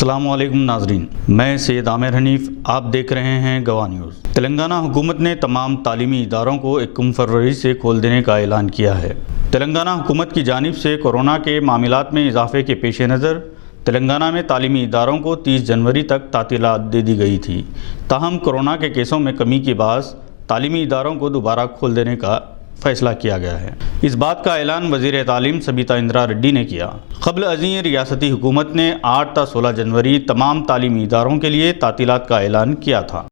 السلام علیکم ناظرین، میں سید عامر حنیف، آپ دیکھ رہے ہیں گواہ نیوز۔ تلنگانہ حکومت نے تمام تعلیمی اداروں کو 1 فروری سے کھول دینے کا اعلان کیا ہے۔ تلنگانہ حکومت کی جانب سے کورونا کے معاملات میں اضافے کے پیش نظر تلنگانہ میں تعلیمی اداروں کو 30 جنوری تک تعطیلات دے دی گئی تھی، تاہم کورونا کے کیسوں میں کمی کے باعث تعلیمی اداروں کو دوبارہ کھول دینے کا فیصلہ کیا گیا ہے۔ اس بات کا اعلان وزیر تعلیم سبیتا اندرا ریڈی نے کیا۔ قبل ازیں ریاستی حکومت نے 8 تا 16 جنوری تمام تعلیمی اداروں کے لیے تعطیلات کا اعلان کیا تھا۔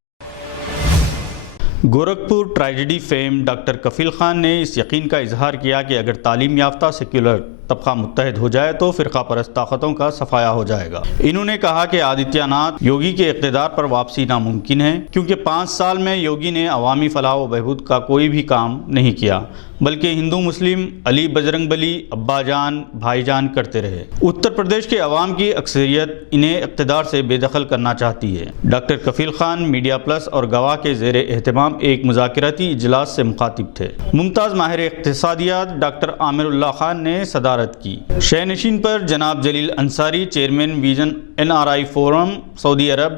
Gorakhpur tragedy fame doctor Kafeel Khan نے اس یقین کا اظہار کیا کہ اگر تعلیم یافتہ سیکولر طبقہ متحد ہو جائے تو فرقہ پرست طاقتوں کا صفایا ہو جائے گا۔ انہوں نے کہا کہ آدتیہ ناتھ یوگی کے اقتدار پر واپسی ناممکن ہے، کیونکہ 5 سال میں یوگی نے عوامی فلاح و بہبود کا کوئی بھی کام نہیں کیا، بلکہ ہندو مسلم، علی بجرنگ بلی، ابا جان بھائی جان کرتے رہے۔ اتر پردیش کے عوام کی اکثریت انہیں اقتدار سے بے دخل کرنا چاہتی ہے۔ Doctor Kafeel Khan media plus اور گواہ کے زیر اہتمام ایک مذاکراتی اجلاس سے مخاطب تھے۔ ممتاز ماہر اقتصادیات ڈاکٹر عامر اللہ خان نے صدارت کی۔ شہ نشین پر جناب Jalil Ansari, chairman vision NRI forum Saudi Arab,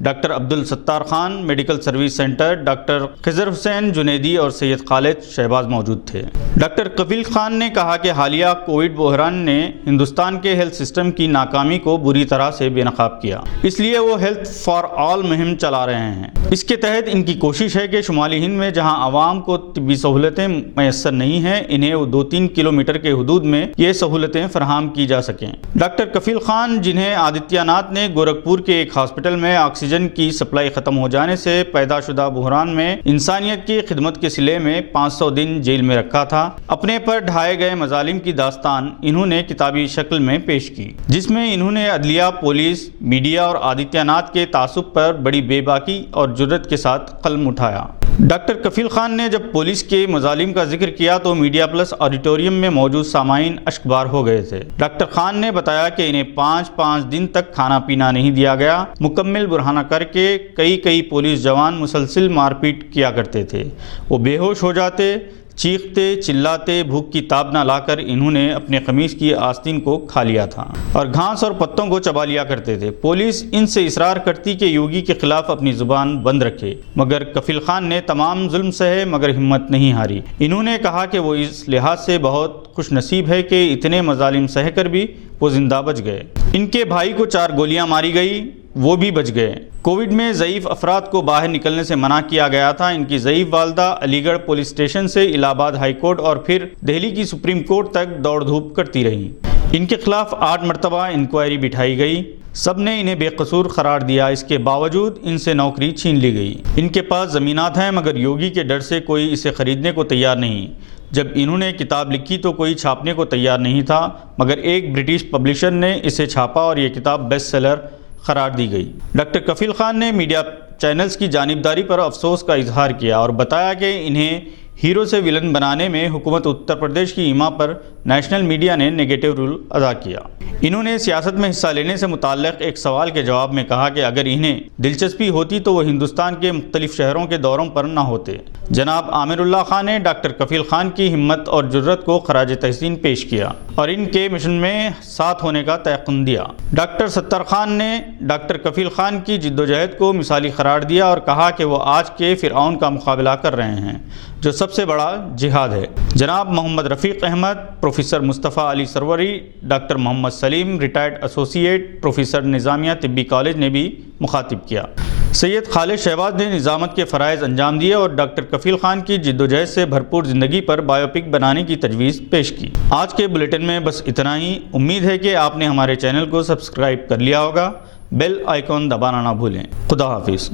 doctor Abdul Sattar Khan, medical service centre, doctor Khizar Hussain Junaidi اور سید خالد شہباز موجود تھے۔ ڈاکٹر کفیل خان نے کہا کہ حالیہ کووڈ بحران نے ہندوستان کے ہیلتھ سسٹم کی ناکامی کو بری طرح سے بے نقاب کیا، اس لیے وہ ہیلتھ فار آل مہم چلا رہے ہیں۔ اس کے تحت ان کی کوشش ہے کہ شمالی ہند میں جہاں عوام کو طبی سہولتیں میسر نہیں ہیں، انہیں 2-3 کلومیٹر کے حدود میں یہ سہولتیں فراہم کی جا سکیں۔ ڈاکٹر کفیل خان، جنہیں آدتیہ ناتھ نے گورکھپور کے ایک ہاسپٹل میں آکسیجن کی سپلائی ختم ہو جانے سے پیدا شدہ بحران میں انسانیت کی خدمت کے صلے میں 500 دن جیل میں رکھا تھا، اپنے پر ڈھائے گئے مظالم کی داستان انہوں نے کتابی شکل میں پیش کی، جس میں انہوں نے عدلیہ، پولیس، میڈیا اور آدتیہ ناتھ کے تعصب پر بڑی بے باکی اور جرأت کے ساتھ قلم اٹھایا۔ ڈاکٹر کفیل خان نے جب پولیس کے مظالم کا ذکر کیا تو میڈیا پلس آڈیٹوریم میں موجود سامعین اشکبار ہو گئے تھے۔ ڈاکٹر خان نے بتایا کہ انہیں 5 دن تک کھانا پینا نہیں دیا گیا، مکمل برہنہ کر کے کئی پولیس جوان مسلسل مار پیٹ کیا کرتے تھے۔ وہ بے ہوش ہو جاتے، چیختے چلاتے، بھوک کی تاب نہ لا کر انہوں نے اپنے قمیص کی آستین کو کھا لیا تھا اور گھاس اور پتوں کو چبا لیا کرتے تھے۔ پولیس ان سے اصرار کرتی کہ یوگی کے خلاف اپنی زبان بند رکھے، مگر کفیل خان نے تمام ظلم سہے مگر ہمت نہیں ہاری۔ انہوں نے کہا کہ وہ اس لحاظ سے بہت خوش نصیب ہے کہ اتنے مظالم سہ کر بھی وہ زندہ بچ گئے۔ ان کے بھائی کو 4 گولیاں ماری گئی، وہ بھی بچ گئے۔ کووڈ میں ضعیف افراد کو باہر نکلنے سے منع کیا گیا تھا۔ ان کی ضعیف والدہ علی گڑھ پولیس اسٹیشن سے الہ آباد ہائی کورٹ اور پھر دہلی کی سپریم کورٹ تک دوڑ دھوپ کرتی رہیں۔ ان کے خلاف 8 مرتبہ انکوائری بٹھائی گئی، سب نے انہیں بے قصور قرار دیا، اس کے باوجود ان سے نوکری چھین لی گئی۔ ان کے پاس زمینات ہیں مگر یوگی کے ڈر سے کوئی اسے خریدنے کو تیار نہیں۔ جب انہوں نے کتاب لکھی تو کوئی چھاپنے کو تیار نہیں تھا، مگر ایک برٹش پبلشر نے اسے چھاپا اور یہ کتاب بیسٹ سیلر قرار دی گئی۔ ڈاکٹر کفیل خان نے میڈیا چینلز کی جانبداری پر افسوس کا اظہار کیا اور بتایا کہ انہیں ہیرو سے ولن بنانے میں حکومت اتر پردیش کی ایما پر نیشنل میڈیا نے نیگیٹو رول ادا کیا۔ انہوں نے سیاست میں حصہ لینے سے متعلق ایک سوال کے جواب میں کہا کہ اگر انہیں دلچسپی ہوتی تو وہ ہندوستان کے مختلف شہروں کے دوروں پر نہ ہوتے۔ جناب عامر اللہ خان نے ڈاکٹر کفیل خان کی ہمت اور جرأت کو خراج تحسین پیش کیا اور ان کے مشن میں ساتھ ہونے کا تیقن دیا۔ ڈاکٹر ستار خان نے ڈاکٹر کفیل خان کی جدوجہد کو مثالی قرار دیا اور کہا کہ وہ آج کے فرعون کا مقابلہ کر رہے ہیں جو سب سے بڑا جہاد ہے۔ جناب محمد رفیق احمد، پروفیسر مصطفیٰ علی سروری، ڈاکٹر محمد سلیم، ریٹائرڈ ایسوسیٹ پروفیسر نظامیہ طبی کالج نے بھی مخاطب کیا۔ سید خالد شہباز نے نظامت کے فرائض انجام دیے اور ڈاکٹر کفیل خان کی جدوجہد سے بھرپور زندگی پر بایوپک بنانے کی تجویز پیش کی۔ آج کے بلیٹن میں بس اتنا ہی۔ امید ہے کہ آپ نے ہمارے چینل کو سبسکرائب کر لیا ہوگا۔ بیل آئیکن دبانا نہ بھولیں۔ خدا حافظ۔